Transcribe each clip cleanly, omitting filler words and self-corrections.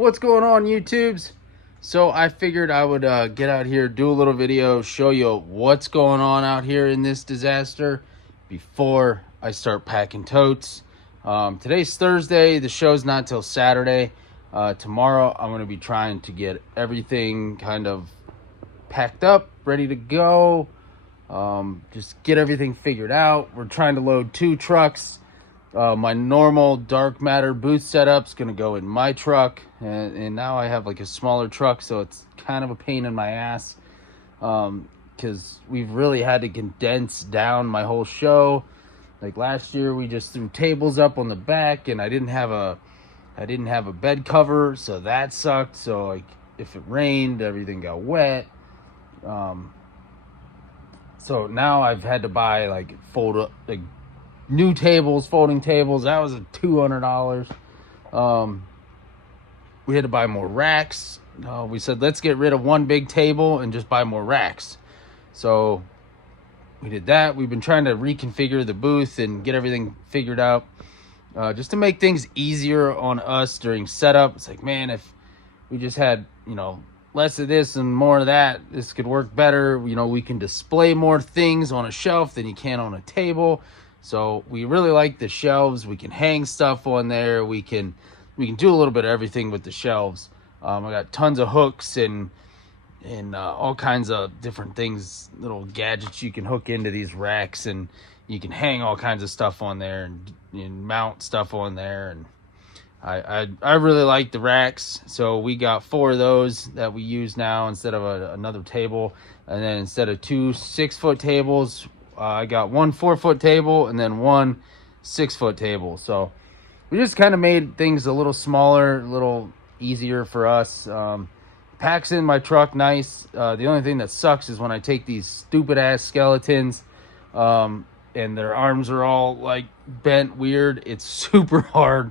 What's going on, YouTubes? So I figured I would get out here, do a little video, show you what's going on out here in this disaster before I start packing totes. Today's Thursday. The show's not till Saturday. Tomorrow I'm going to be trying to get everything kind of packed up, ready to go. Just get everything figured out. We're trying to load 2 trucks. My normal dark matter booth setup's gonna go in my truck, and now I have like a smaller truck, so it's kind of a pain in my ass, because we've really had to condense down my whole show. Like last year we just threw tables up on the back, and I didn't have a bed cover, so that sucked. So like if it rained, everything got wet. So now I've had to buy like new tables, folding tables. That was $200. We had to buy more racks. We said, let's get rid of one big table and just buy more racks. So we did that. We've been trying to reconfigure the booth and get everything figured out, just to make things easier on us during setup. It's like, man, if we just had, less of this and more of that, this could work better. We can display more things on a shelf than you can on a table. So we really like the shelves. We can hang stuff on there. We can do a little bit of everything with the shelves. I got tons of hooks and all kinds of different things, little gadgets you can hook into these racks, and you can hang all kinds of stuff on there and mount stuff on there. And I really like the racks. So we got 4 of those that we use now instead of another table. And then instead of 2 6-foot tables, I got 1 4-foot table and then 1 6-foot table. So we just kind of made things a little smaller, a little easier for us. Packs in my truck nice. The only thing that sucks is when I take these stupid ass skeletons, and their arms are all like bent weird. It's super hard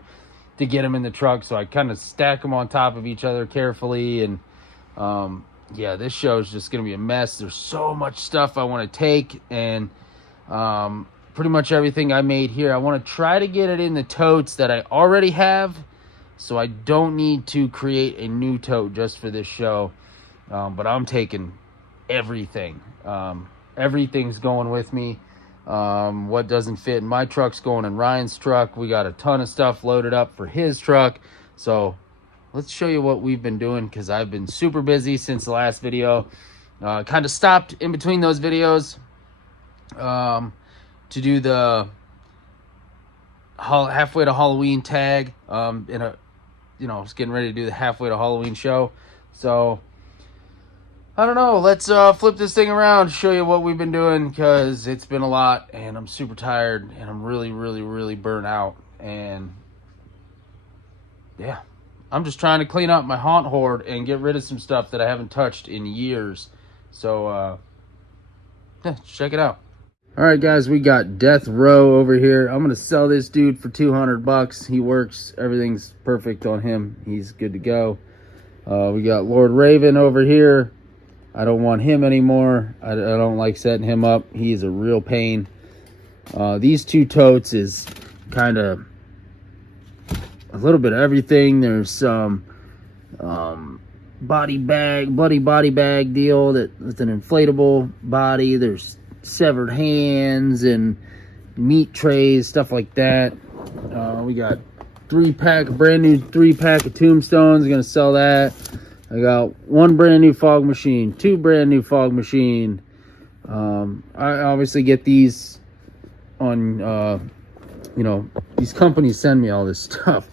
to get them in the truck. So I kind of stack them on top of each other carefully. And yeah, this show is just going to be a mess. There's so much stuff I want to take, and pretty much everything I made here, I want to try to get it in the totes that I already have, so I don't need to create a new tote just for this show. But I'm taking everything. Everything's going with me. What doesn't fit in my truck's going in Ryan's truck. We got a ton of stuff loaded up for his truck. So let's show you what we've been doing, because I've been super busy since the last video. Kind of stopped in between those videos to do the halfway to Halloween tag. I was getting ready to do the halfway to Halloween show. So I don't know. Let's flip this thing around, show you what we've been doing, because it's been a lot, and I'm super tired, and I'm really, really, really burnt out. And yeah, I'm just trying to clean up my haunt hoard and get rid of some stuff that I haven't touched in years. So yeah, check it out. All right, guys, we got Death Row over here. I'm gonna sell this dude for $200. He works, everything's perfect on him. He's good to go. We got Lord Raven over here. I don't want him anymore. I don't like setting him up. He's a real pain. These 2 totes is kind of a little bit of everything. There's some body bag deal that with an inflatable body. There's severed hands and meat trays, stuff like that. We got brand new 3-pack of tombstones. I'm gonna sell that. I got 1 brand new fog machine, 2 brand new fog machine. I obviously get these on these companies send me all this stuff,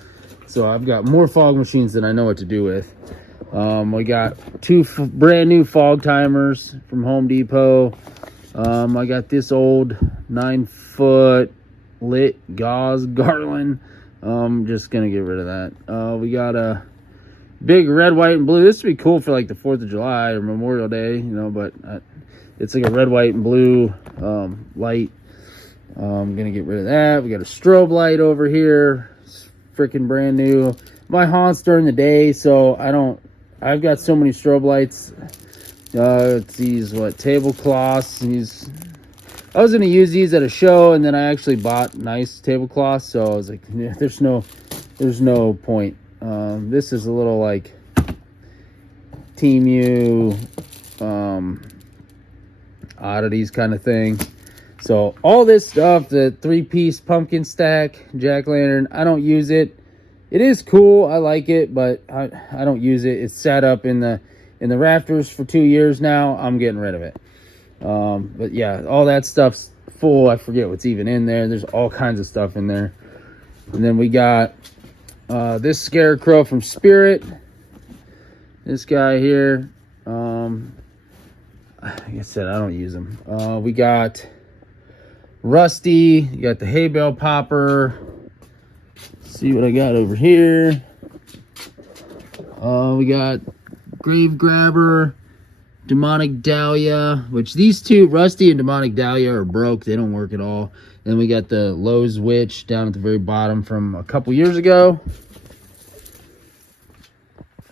so I've got more fog machines than I know what to do with. We got 2 brand new fog timers from Home Depot. I got this old 9-foot lit gauze garland. I'm just gonna get rid of that. We got a big red, white, and blue. This would be cool for like the 4th of July or Memorial Day, but it's like a red, white, and blue light. I'm gonna get rid of that. We got a strobe light over here. It's freaking brand new. My haunts during the day, so I've got so many strobe lights. It's these tablecloths. I was gonna use these at a show, and then I actually bought nice tablecloths, so I was like, yeah, there's no point This is a little like Temu oddities kind of thing. So all this stuff, the 3-piece pumpkin stack, jack-o'-lantern, I don't use it. It is cool, I like it, but I don't use it. It's sat up in the rafters for 2 years now. I'm getting rid of it. But yeah, all that stuff's full. I forget what's even in there. There's all kinds of stuff in there. And then we got this scarecrow from Spirit. This guy here. Like I said, I don't use them. We got Rusty. You got the hay bale popper. Let's see what I got over here. We got Grave Grabber, Demonic Dahlia, which these two, Rusty and Demonic Dahlia, are broke. They don't work at all. Then we got the Lowe's Witch down at the very bottom from a couple years ago.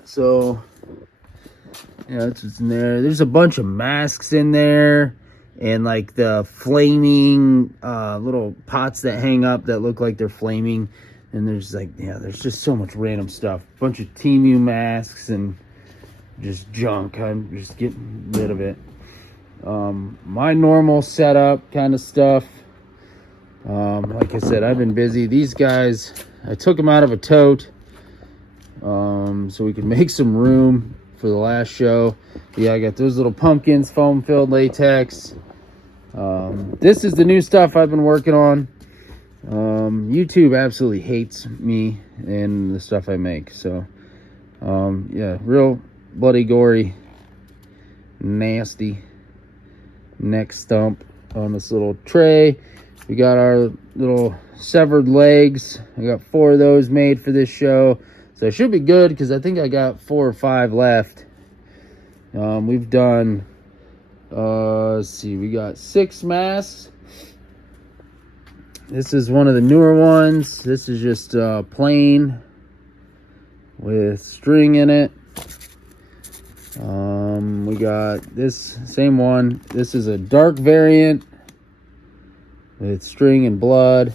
So yeah, that's what's in there. There's a bunch of masks in there, and like the flaming little pots that hang up that look like they're flaming. And there's like, yeah, there's just so much random stuff. A bunch of Temu masks and just junk. I'm just getting rid of it. My normal setup kind of stuff. Like I said, I've been busy. These guys, I took them out of a tote so we could make some room for the last show. Yeah, I got those little pumpkins, foam filled latex. This is the new stuff I've been working on. YouTube absolutely hates me and the stuff I make. So yeah, real bloody, gory, nasty neck stump on this little tray. We got our little severed legs. I got 4 of those made for this show, so it should be good because I think I got 4 or 5 left. We've done let's see, we got 6 masks. This is one of the newer ones. This is just plain with string in it. We got this same one. This is a dark variant with string and blood.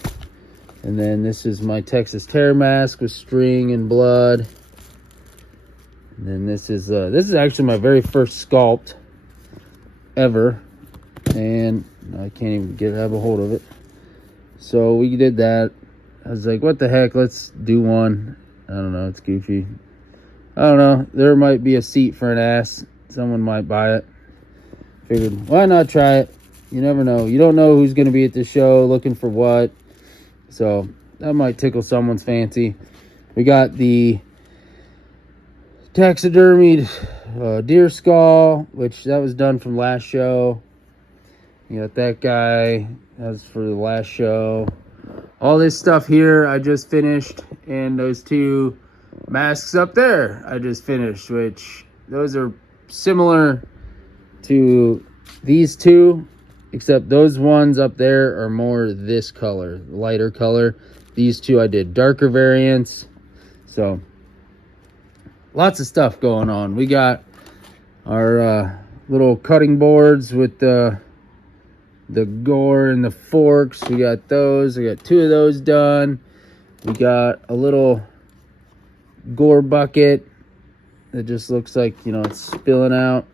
And then this is my Texas Terror mask with string and blood. And then this is actually my very first sculpt ever, and I can't even have a hold of it. So we did that. I was like, what the heck, let's do one. I don't know, it's goofy. I don't know, there might be a seat for an ass. Someone might buy it. Figured, why not try it? You never know. You don't know who's going to be at the show, looking for what. So that might tickle someone's fancy. We got the taxidermied deer skull, which that was done from last show. You got that guy. That's for the last show. All this stuff here I just finished, and those 2 masks up there I just finished, which those are similar to these 2, except those ones up there are more this color, lighter color. These 2 I did darker variants. So lots of stuff going on. We got our little cutting boards with the gore and the forks. We got those. We got 2 of those done. We got a little gore bucket that just looks like, you know, it's spilling out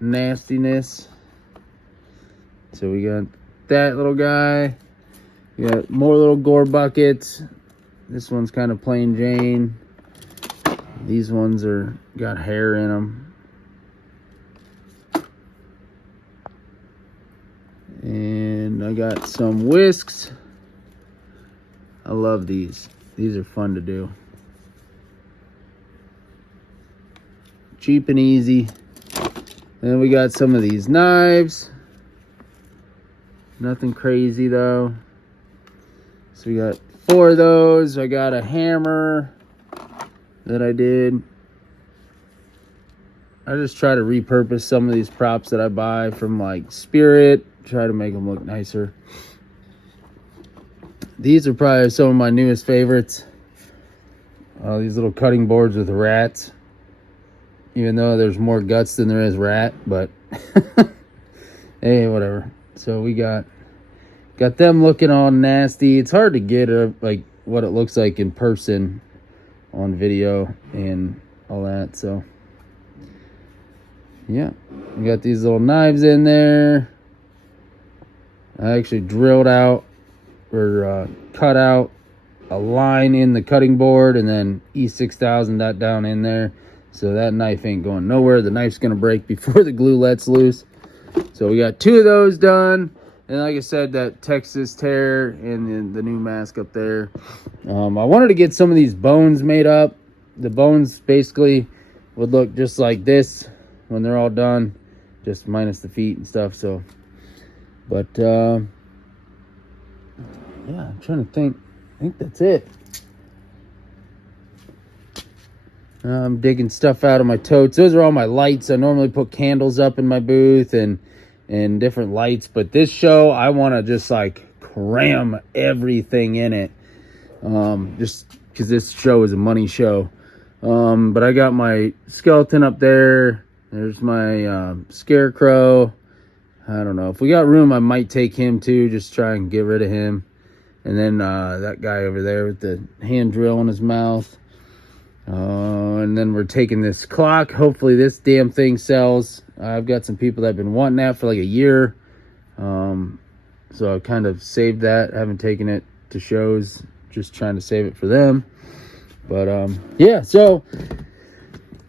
nastiness. So we got that little guy. We got more little gore buckets. This one's kind of plain Jane. These ones are got hair in them. And I got some whisks. I love these. These are fun to do. Cheap and easy. And then we got some of these knives. Nothing crazy though. So we got 4 of those. I got a hammer that I did. I just try to repurpose some of these props that I buy from like Spirit. Try to make them look nicer. These are probably some of my newest favorites. These little cutting boards with rats. Even though there's more guts than there is rat, but hey, whatever. So we got them looking all nasty. It's hard to get like what it looks like in person on video and all that. So yeah, we got these little knives in there. I actually drilled out or cut out a line in the cutting board and then E6000 that down in there, so that knife ain't going nowhere. The knife's gonna break before the glue lets loose. So we got 2 of those done, and like I said, that Texas tear and then the new mask up there. I wanted to get some of these bones made up. The bones basically would look just like this when they're all done, just minus the feet and stuff. So but yeah, I'm trying to think. I think that's it. I'm digging stuff out of my totes. Those are all my lights. I normally put candles up in my booth and different lights, but this show I want to just like cram everything in it, just because this show is a money show. But I got my skeleton up there. There's my scarecrow. I don't know, if we got room I might take him too, just try and get rid of him. And then that guy over there with the hand drill in his mouth. And then we're taking this clock. Hopefully this damn thing sells. I've got some people that have been wanting that for like a year. So I kind of saved that. I haven't taken it to shows, just trying to save it for them. But yeah, so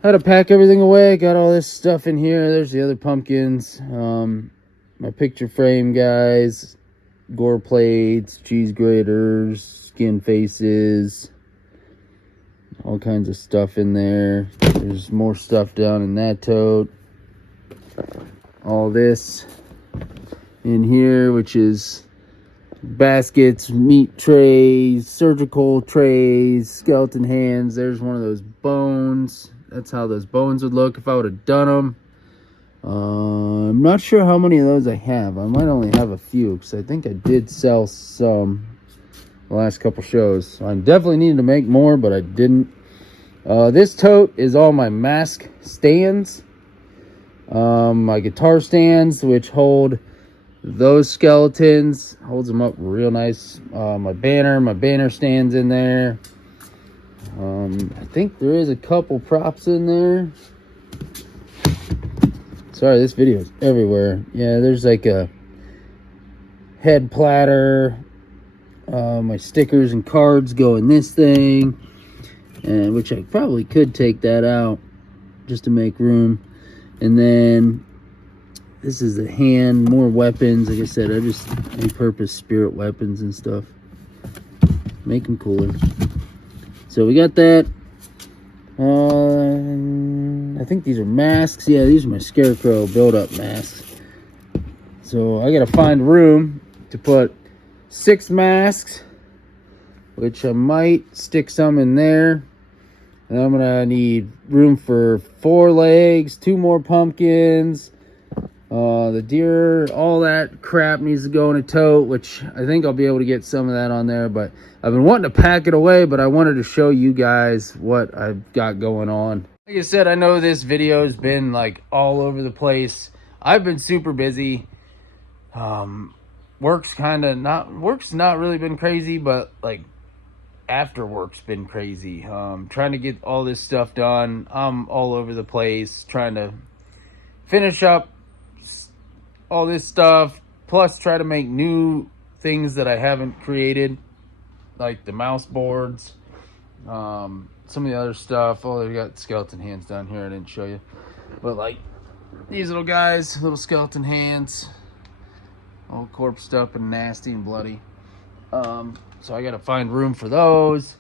I had to pack everything away. Got all this stuff in here. There's the other pumpkins. My picture frame guys. Gore plates, cheese graters, skin faces, all kinds of stuff in there. There's more stuff down in that tote. All this in here, which is baskets, meat trays, surgical trays, skeleton hands. There's one of those bones. That's how those bones would look if I would have done them. I'm not sure how many of those I have. I might only have a few, because I think I did sell some the last couple shows. So I definitely needed to make more, but I didn't. This tote is all my mask stands. My guitar stands, which hold those skeletons. Holds them up real nice. My banner stands in there. I think there is a couple props in there. Sorry, this video is everywhere. Yeah, there's like a head platter. My stickers and cards go in this thing, and which I probably could take that out just to make room. And then this is the hand, more weapons. Like I said, I just repurpose spirit weapons and stuff, make them cooler. So we got that. I think these are masks. Yeah, these are my scarecrow build-up masks. So I gotta find room to put 6 masks, which I might stick some in there. And I'm gonna need room for 4 legs, 2 more pumpkins, the deer, all that crap needs to go in a tote, which I think I'll be able to get some of that on there. But I've been wanting to pack it away, but I wanted to show you guys what I've got going on. Like I said, I know this video has been like all over the place. I've been super busy. Work's not really been crazy, but like after work's been crazy. Trying to get all this stuff done. I'm all over the place trying to finish up all this stuff, plus try to make new things that I haven't created, like the mouse boards, some of the other stuff. Oh, they got skeleton hands down here I didn't show you, but like these little guys, little skeleton hands, all corpsed up and nasty and bloody. So I gotta find room for those.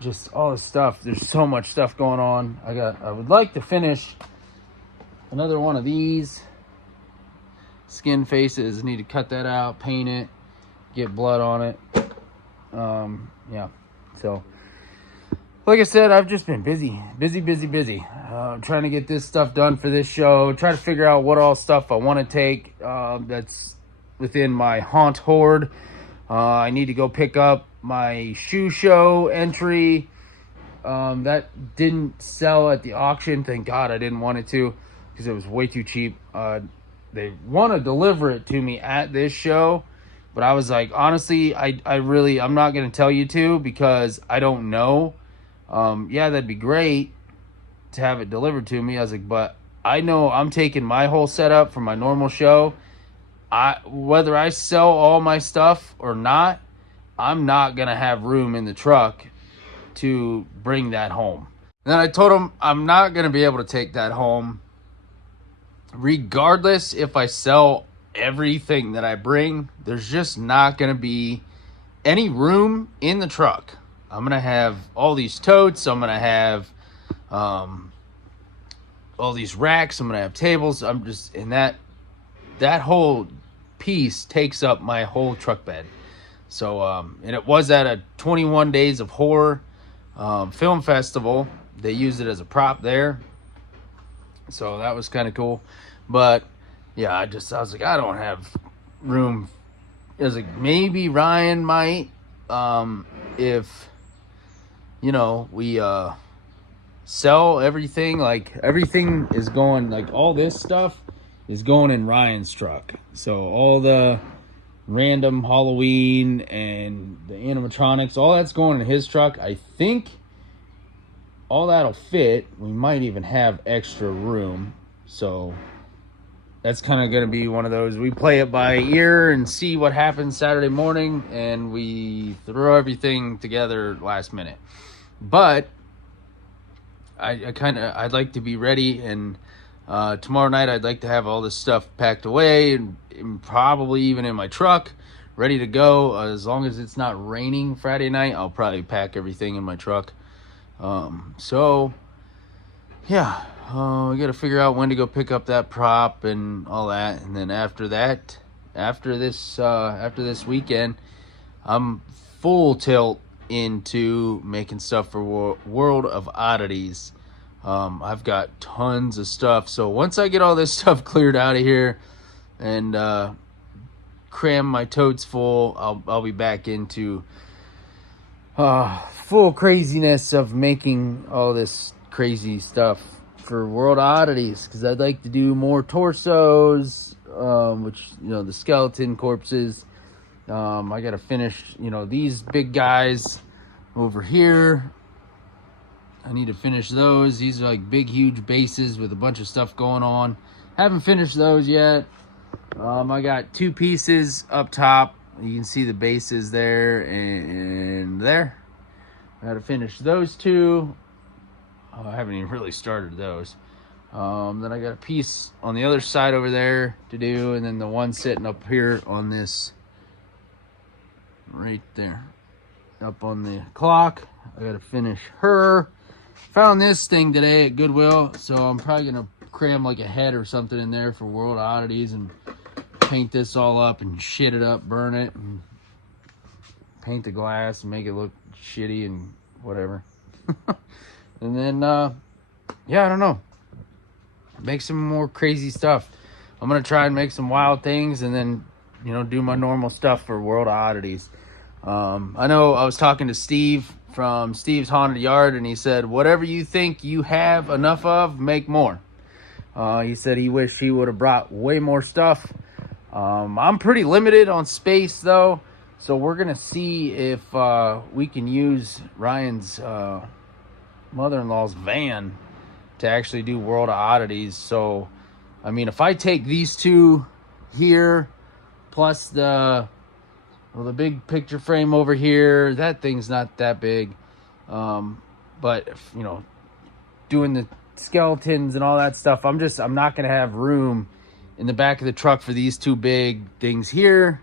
Just all this stuff. There's so much stuff going on. I would like to finish another one of these skin faces. Need to cut that out, paint it, get blood on it. Yeah, so like I said, I've just been busy. Trying to get this stuff done for this show, try to figure out what all stuff I want to take that's within my haunt hoard. I need to go pick up my shoe show entry that didn't sell at the auction. Thank God I didn't want it to, because it was way too cheap. They want to deliver it to me at this show, but I was like, honestly, I'm not going to tell you to, because I don't know. Yeah, that'd be great to have it delivered to me. I was like, but I know I'm taking my whole setup for my normal show. Whether I sell all my stuff or not, I'm not gonna have room in the truck to bring that home. And then I told him I'm not gonna be able to take that home, regardless if I sell everything that I bring. There's just not gonna be any room in the truck. I'm gonna have all these totes. I'm gonna have all these racks. I'm gonna have tables. I'm just in that whole piece takes up my whole truck bed. So and it was at a 21 Days of Horror film festival. They used it as a prop there, so that was kind of cool. But yeah, I was like, I don't have room. I was like, maybe Ryan might, if we sell everything. Like, everything is going, like, all this stuff is going in Ryan's truck. So all the random Halloween and the animatronics, all that's going in his truck. I think all that'll fit. We might even have extra room. So that's kind of going to be one of those. We play it by ear and see what happens Saturday morning, and we throw everything together last minute. But I'd like to be ready, and tomorrow night I'd like to have all this stuff packed away and probably even in my truck, ready to go. As long as it's not raining Friday night, I'll probably pack everything in my truck. So yeah, we got to figure out when to go pick up that prop and all that, and then after this weekend, I'm full tilt into making stuff for World of Oddities. I've got tons of stuff, so once I get all this stuff cleared out of here and cram my totes full, I'll be back into full craziness of making all this crazy stuff for World Oddities, because I'd like to do more torsos, which, the skeleton corpses. I gotta finish, these big guys over here. I need to finish those. These are like big, huge bases with a bunch of stuff going on. Haven't finished those yet. I got 2 pieces up top. You can see the bases there and there. I gotta finish those 2. I haven't even really started those. Then I got a piece on the other side over there to do, and then the one sitting up here on this, right there, up on the clock. I gotta finish her. Found this thing today at Goodwill, so I'm probably gonna cram like a head or something in there for World Oddities and paint this all up and shit it up, burn it, and paint the glass and make it look shitty and whatever. And then I don't know, make some more crazy stuff. I'm gonna try and make some wild things, and then do my normal stuff for World Oddities. I know I was talking to Steve from Steve's Haunted Yard, and he said, whatever you think you have enough of, make more. He said he wished he would have brought way more stuff. I'm pretty limited on space, though, so we're going to see if we can use Ryan's mother-in-law's van to actually do World of Oddities. So, I mean, if I take these 2 here, plus the big picture frame over here, that thing's not that big. But if, doing the skeletons and all that stuff, I'm not going to have room in the back of the truck for these 2 big things here.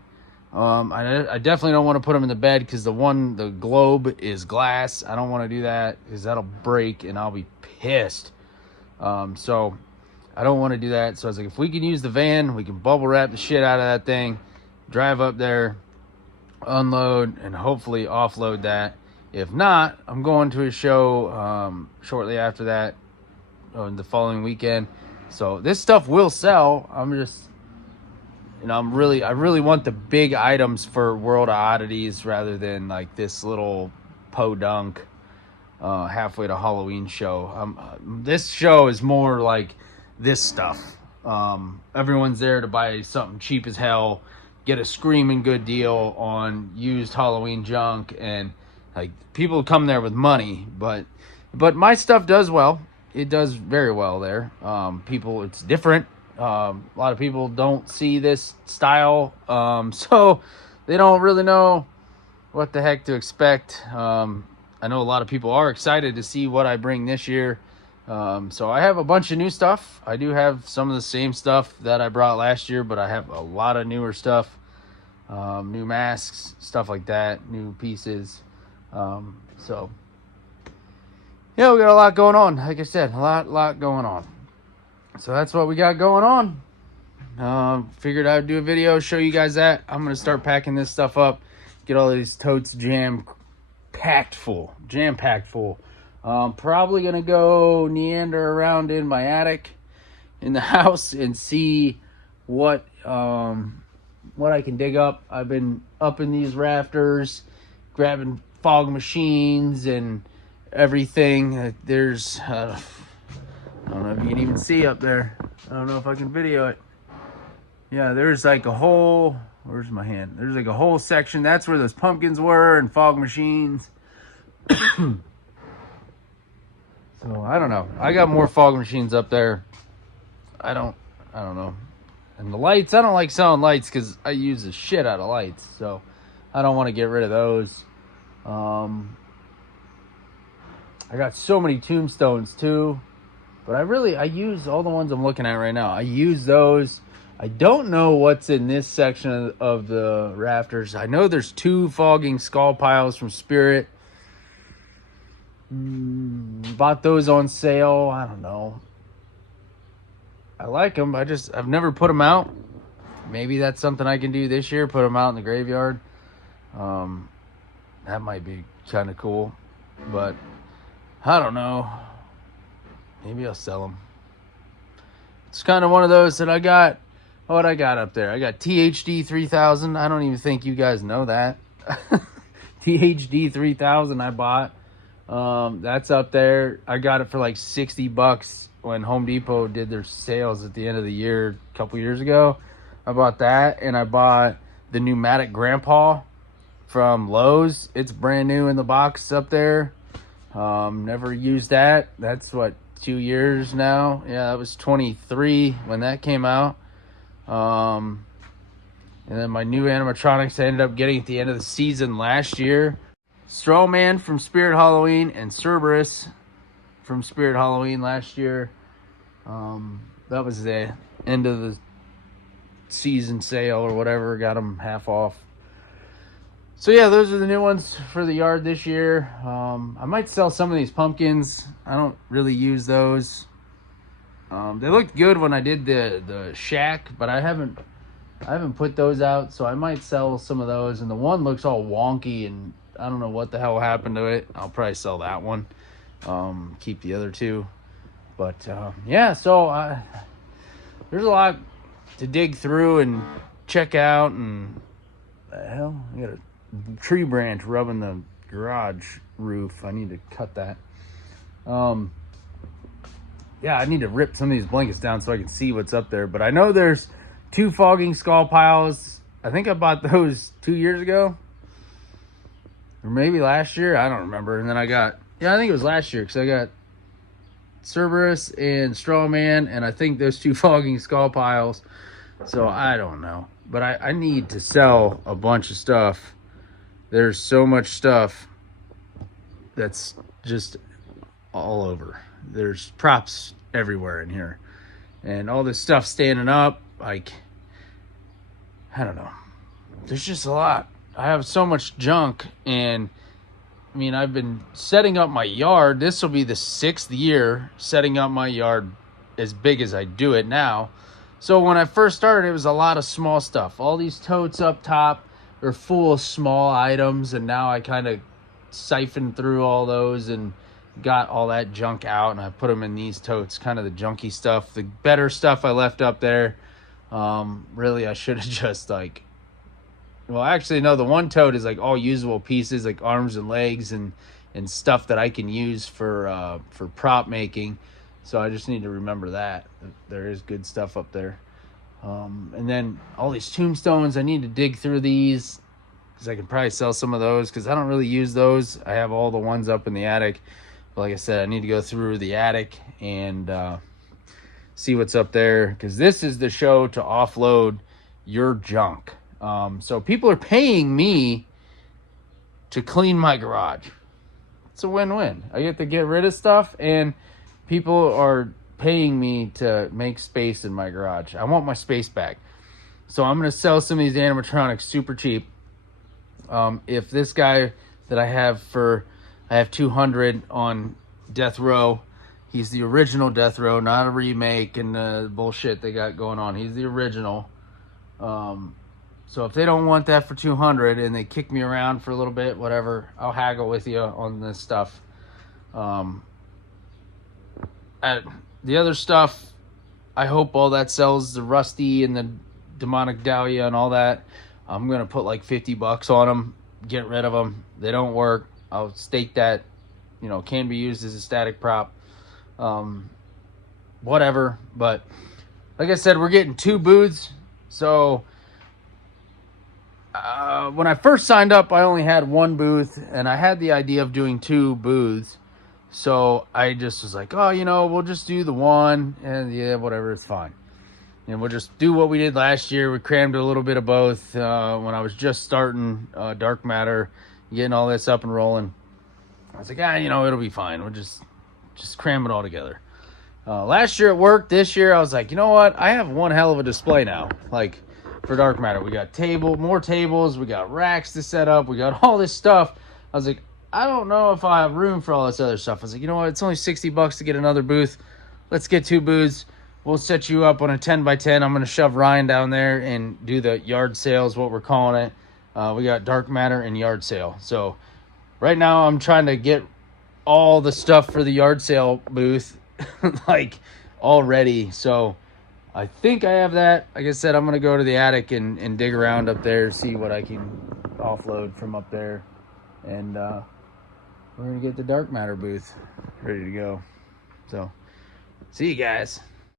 I definitely don't want to put them in the bed, because the globe is glass. I don't want to do that, because that'll break and I'll be pissed. So I don't want to do that. So I was like, if we can use the van, we can bubble wrap the shit out of that thing, drive up there, unload, and hopefully offload that. If not, I'm going to a show shortly after that, the following weekend. So this stuff will sell. I'm just, I really want the big items for World of Oddities, rather than like this little podunk halfway to Halloween show. This show is more like this stuff. Everyone's there to buy something cheap as hell, get a screaming good deal on used Halloween junk, and Like, people come there with money, but my stuff does well. It does very well there. People, it's different. A lot of people don't see this style, so they don't really know what the heck to expect. I know a lot of people are excited to see what I bring this year. So I have a bunch of new stuff. I do have some of the same stuff that I brought last year, but I have a lot of newer stuff, new masks, stuff like that, new pieces. So yeah, we got a lot going on. Like I said, a lot going on. So that's what we got going on. Figured I'd do a video, show you guys that. I'm going to start packing this stuff up, get all these totes jam-packed full. Probably going to go neander around in my attic in the house and see what I can dig up. I've been up in these rafters, grabbing fog machines and everything. There's, I don't know if you can even see up there. I don't know if I can video it. Yeah, there's like a whole, where's my hand? There's like a whole section. That's where those pumpkins were and fog machines. So I don't know. I got more fog machines up there. I don't know. And the lights, I don't like selling lights because I use the shit out of lights. So I don't want to get rid of those. I got so many tombstones too. But I use all the ones I'm looking at right now. I use those. I don't know what's in this section of the rafters. I know there's 2 fogging skull piles from Spirit. Bought those on sale. I don't know. I like them. I've never put them out. Maybe that's something I can do this year. Put them out in the graveyard. That might be kind of cool. But I don't know. Maybe I'll sell them. It's kind of one of those that I got. What I got up there? I got THD 3000. I don't even think you guys know that. THD 3000 I bought. That's up there. I got it for like $60 when Home Depot did their sales at the end of the year a couple years ago. I bought that, and I bought the pneumatic grandpa from Lowe's. It's brand new in the box up there. Never used that. That's what, 2 years now? Yeah, that was 23 when that came out. And then my new animatronics I ended up getting at the end of the season last year. Strawman from Spirit Halloween and Cerberus from Spirit Halloween last year. That was the end of the season sale or whatever. Got them half off. So yeah, those are the new ones for the yard this year. I might sell some of these pumpkins. I don't really use those. They looked good when I did the shack, but I haven't put those out, so I might sell some of those. And the one looks all wonky, and I don't know what the hell happened to it. I'll probably sell that one. Keep the other 2. But yeah, so there's a lot to dig through and check out. And the hell, I got a tree branch rubbing the garage roof. I need to cut that. Yeah, I need to rip some of these blankets down so I can see what's up there. But I know there's 2 fogging skull piles. I think I bought those 2 years ago. Or maybe last year. I don't remember. And then I think it was last year, because I got Cerberus and Strawman, and I think those 2 fogging skull piles. So I don't know. But I need to sell a bunch of stuff. There's so much stuff that's just all over. There's props everywhere in here. And all this stuff standing up, like, I don't know. There's just a lot. I have so much junk, and I mean, I've been setting up my yard. This will be the 6th year setting up my yard as big as I do it now. So when I first started, it was a lot of small stuff. All these totes up top are full of small items, and now I kind of siphoned through all those and got all that junk out, and I put them in these totes, kind of the junky stuff. The better stuff I left up there. Really, I should have just actually, no, the one tote is like all usable pieces, like arms and legs and stuff that I can use for prop making. So I just need to remember that there is good stuff up there. And then all these tombstones, I need to dig through these. because I can probably sell some of those because I don't really use those. I have all the ones up in the attic. But like I said, I need to go through the attic and see what's up there, because this is the show to offload your junk. So people are paying me to clean my garage. It's a win-win. I get to get rid of stuff, and people are paying me to make space in my garage. I want my space back. So I'm going to sell some of these animatronics super cheap. If this guy that I have 200 on Death Row, he's the original Death Row, not a remake and the bullshit they got going on. He's the original. So if they don't want that for 200 and they kick me around for a little bit, whatever, I'll haggle with you on this stuff. The other stuff, I hope all that sells, the Rusty and the Demonic Dahlia and all that. I'm going to put like $50 on them, get rid of them. They don't work. I'll stake that, can be used as a static prop. Whatever. But like I said, we're getting 2 booths. So when I first signed up, I only had 1 booth, and I had the idea of doing 2 booths. So I just was like, we'll just do the one, and yeah, whatever, it's fine. And we'll just do what we did last year. We crammed a little bit of both when I was just starting Dark Matter, getting all this up and rolling. I was like, it'll be fine. We'll just cram it all together. Last year it worked. This year I was like, you know what? I have one hell of a display now. Like, for Dark Matter, we got more tables, we got racks to set up, we got all this stuff. I was like, I don't know if I have room for all this other stuff. I was like, you know what? It's only $60 to get another booth. Let's get 2 booths. We'll set you up on a 10x10. I'm going to shove Ryan down there and do the yard sale is what we're calling it. We got Dark Matter and yard sale. So right now I'm trying to get all the stuff for the yard sale booth like all ready. So I think I have that. Like I said, I'm going to go to the attic and dig around up there, see what I can offload from up there. And we're going to get the Dark Matter booth ready to go. So see you guys.